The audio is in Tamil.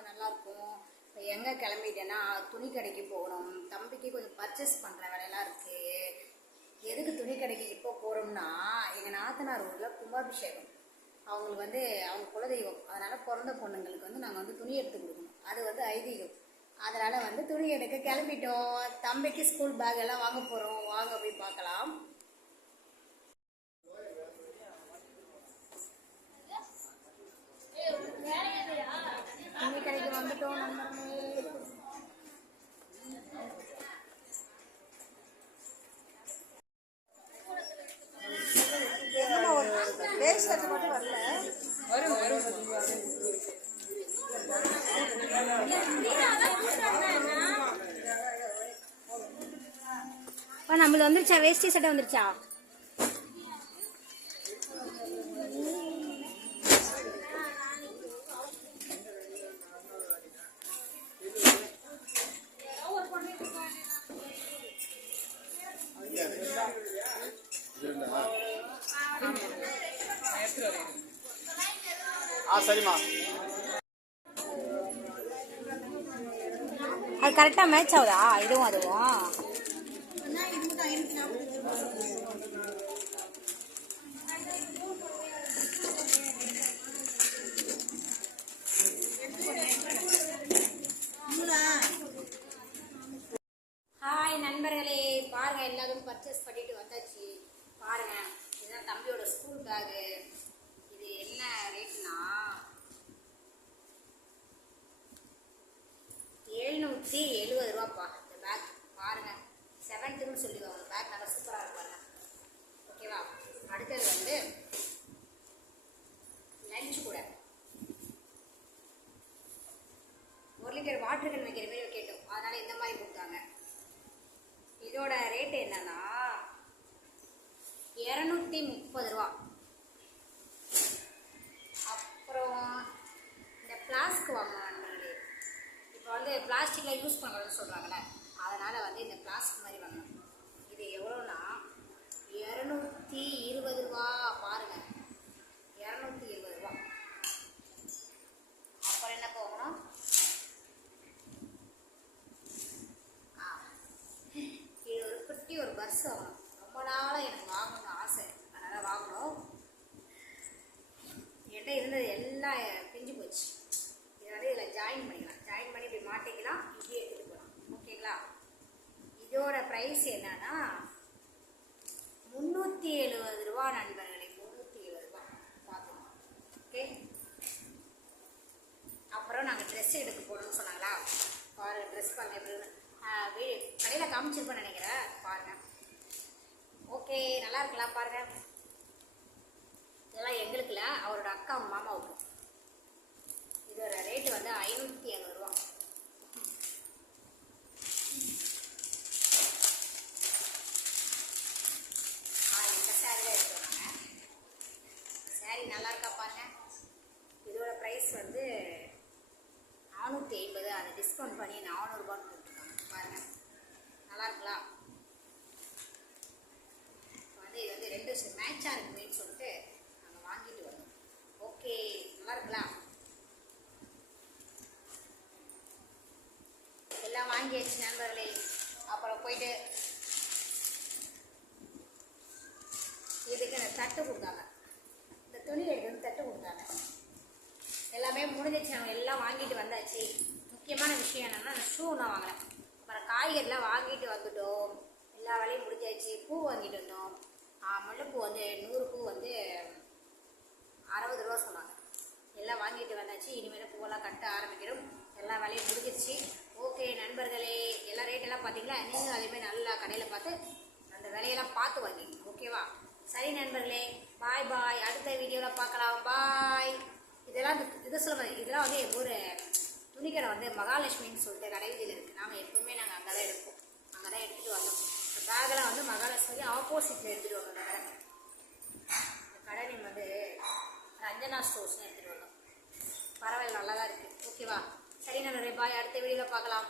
அது நல்லாயிருக்கும் இப்போ எங்கே கிளம்பிட்டேன்னா துணி கடைக்கு போகணும். தம்பிக்கு கொஞ்சம் பர்ச்சேஸ் பண்ணுற வேலையெல்லாம் இருக்குது எதுக்கு துணி கடைக்கு இப்போ போகிறோம்னா எங்கள் நாத்தனார் ஊரில் கும்பாபிஷேகம். அவங்களுக்கு வந்து அவங்க குலதெய்வம். அதனால் பிறந்த பொண்ணுங்களுக்கு வந்து நாங்கள் வந்து துணி எடுத்து கொடுக்கணும். அது வந்து ஐதீகம். அதனால் வந்து துணி எடுக்க கிளம்பிட்டோம். தம்பிக்கு ஸ்கூல் பேக் எல்லாம் வாங்க போகிறோம் வாங்க போய் பார்க்கலாம். பேசுறது மட்டும் வரல. வரும் வரும் நம்மளுக்கு வந்துருச்சா? வேஷ்டி சட்டை வந்துருச்சா? ஆ சரிம்மா. அது கரெக்டாக மேட்ச் ஆகுதா? இதுவும் அதுவும். ஹாய் நண்பர்களே. பாருங்க எல்லாரும் பர்ச்சேஸ் பண்ணிட்டு வந்தாச்சு. பாருங்க இதுதான் தம்பியோட ஸ்கூல் பேகு இது என்ன ரேட்னா நூற்றி எழுபது ரூபாப்பா. இந்த பேக் பாருங்க. செவன்த்துன்னு சொல்லி வாங்க பேக் நல்லா சூப்பராக இருக்கும் பாருங்க. ஓகேவா அடுத்தது வந்து லஞ்ச் கூட. ஒரு லிட்டர் வாட்டர் கன் வைக்கிற மாதிரி கேட்டோம். அதனால இந்த மாதிரி கொடுத்தாங்க. இதோட ரேட் என்னன்னா இரநூத்தி முப்பது ரூபா. வந்து பிளாஸ்டிக்கில் யூஸ் பண்ணுறதுன்னு சொல்கிறாங்களே அதனால் வந்து இந்த பிளாஸ்டிக் மாதிரி வாங்கணும். இது எவ்வளோனா இரநூத்தி இருபது ரூபா பாருங்கள் இரநூத்தி இருபது ரூபா. அப்புறம் என்ன போகணும்? ஆ. இது ஒரு குட்டி ஒரு பர்ஸ் வாங்கணும். ரொம்ப நாளாக எனக்கு வாங்கணும்னு ஆசை. அதனால் வாங்கணும். என்கிட்ட இருந்தது எல்லாம் பிஞ்சு போச்சு. இதை இதில் ஜாயின் பண்ணிக்கலாம். மாட்டிக்கலாம் இப்படி எடுத்துகிட்டு போகலாம் ஓகேங்களா? இதோட ப்ரைஸ் என்னன்னா முந்நூற்றி எழுபது ரூபா நண்பர்களே. முந்நூற்றி எழுபது ரூபா. பார்த்துக்கலாம் ஓகே? அப்புறம் நாங்கள் ட்ரெஸ் எடுக்க போகணும்னு சொன்னாங்களா? பாருங்க ட்ரெஸ் பாருங்க எப்படி கடையில் காமிச்சிருப்பேன்னு நினைக்கிறேன். பாருங்க. ஓகே நல்லா இருக்கலாம் பாருங்க. இதெல்லாம் எங்களுக்குல அவரோட அக்கா மாமாவுக்கு இதோட ரேட்டு வந்து ஐநூற்றி எழுநூறுவா இந்த சேரீ தான் எடுத்துருவாங்க சேரீ நல்லா இருக்கா பாருங்க இதோட ப்ரைஸ் வந்து நானூற்றி ஐம்பது அதை டிஸ்கவுண்ட் பண்ணி நானூறுபான்னு போட்டுருக்காங்க. பாருங்க. நல்லா வந்து இது வந்து ரெண்டு மேட்சாக இருக்குமேன்னு சொல்லிட்டு நாங்கள் வாங்கிட்டு வந்தோம் ஓகே நல்லா எல்லாம் வாங்கியாச்சு நண்பர்களே. அப்புறம் போயிட்டு இதுக்கு எனக்கு தட்டு கொடுத்தாங்க இந்த துணி எடுக்கிறது தட்டு கொடுத்தாங்க எல்லாமே முடிஞ்சிச்சு நம்ம எல்லாம் வாங்கிட்டு வந்தாச்சு முக்கியமான விஷயம் என்னன்னா ஷூ நான் வாங்கினேன் அப்புறம் காய்கறிலாம் வாங்கிட்டு வந்துட்டோம். எல்லா வேலையும் முடிஞ்சாச்சு. பூ வாங்கிட்டு வந்தோம். முல்லைப்பூ வந்து நூறு பூ வந்து அறுபது ரூபா சொன்னாங்க. எல்லாம் வாங்கிட்டு வந்தாச்சு. இனிமேல் பூவெல்லாம் கட்ட ஆரம்பிக்கிறோம். எல்லா வேலையும் முடிஞ்சிருச்சு. ஓகே நண்பர்களே. எல்லா ரேட்டெல்லாம் பார்த்தீங்களா? நீங்களும் அதேமாதிரி நல்லா கடையில் பார்த்து அந்த விலையெல்லாம் பார்த்து வாங்கிங்க ஓகேவா? சரி நண்பர்களே. பாய் பாய் அடுத்த வீடியோவில் பார்க்கலாம். பாய் இதெல்லாம் இந்த- இது இதெல்லாம் வந்து எங்கள் ஊர் துணிக்கடை வந்து மகாலட்சுமின்னு சொல்லிட்டு கடைவீதியில் இருக்குது நாங்கள் எப்பவுமே நாங்கள் அங்கே தான் எடுப்போம். அங்கே தான் எடுத்துகிட்டு வந்தோம் இந்த பேக்கெல்லாம் வந்து மகாலட்சுமி ஆப்போசிட்டில் எடுத்துகிட்டு வந்தோம் கடை இந்த கடை. நேம் வந்து ரஞ்சனா ஸ்டோர்ஸ்னு எடுத்துகிட்டு வந்தோம் பரவாயில்ல நல்லா தான் இருக்குது ஓகேவா சரி நண்பர்களே பாய் அடுத்த வீடியோவில் பார்க்கலாம்.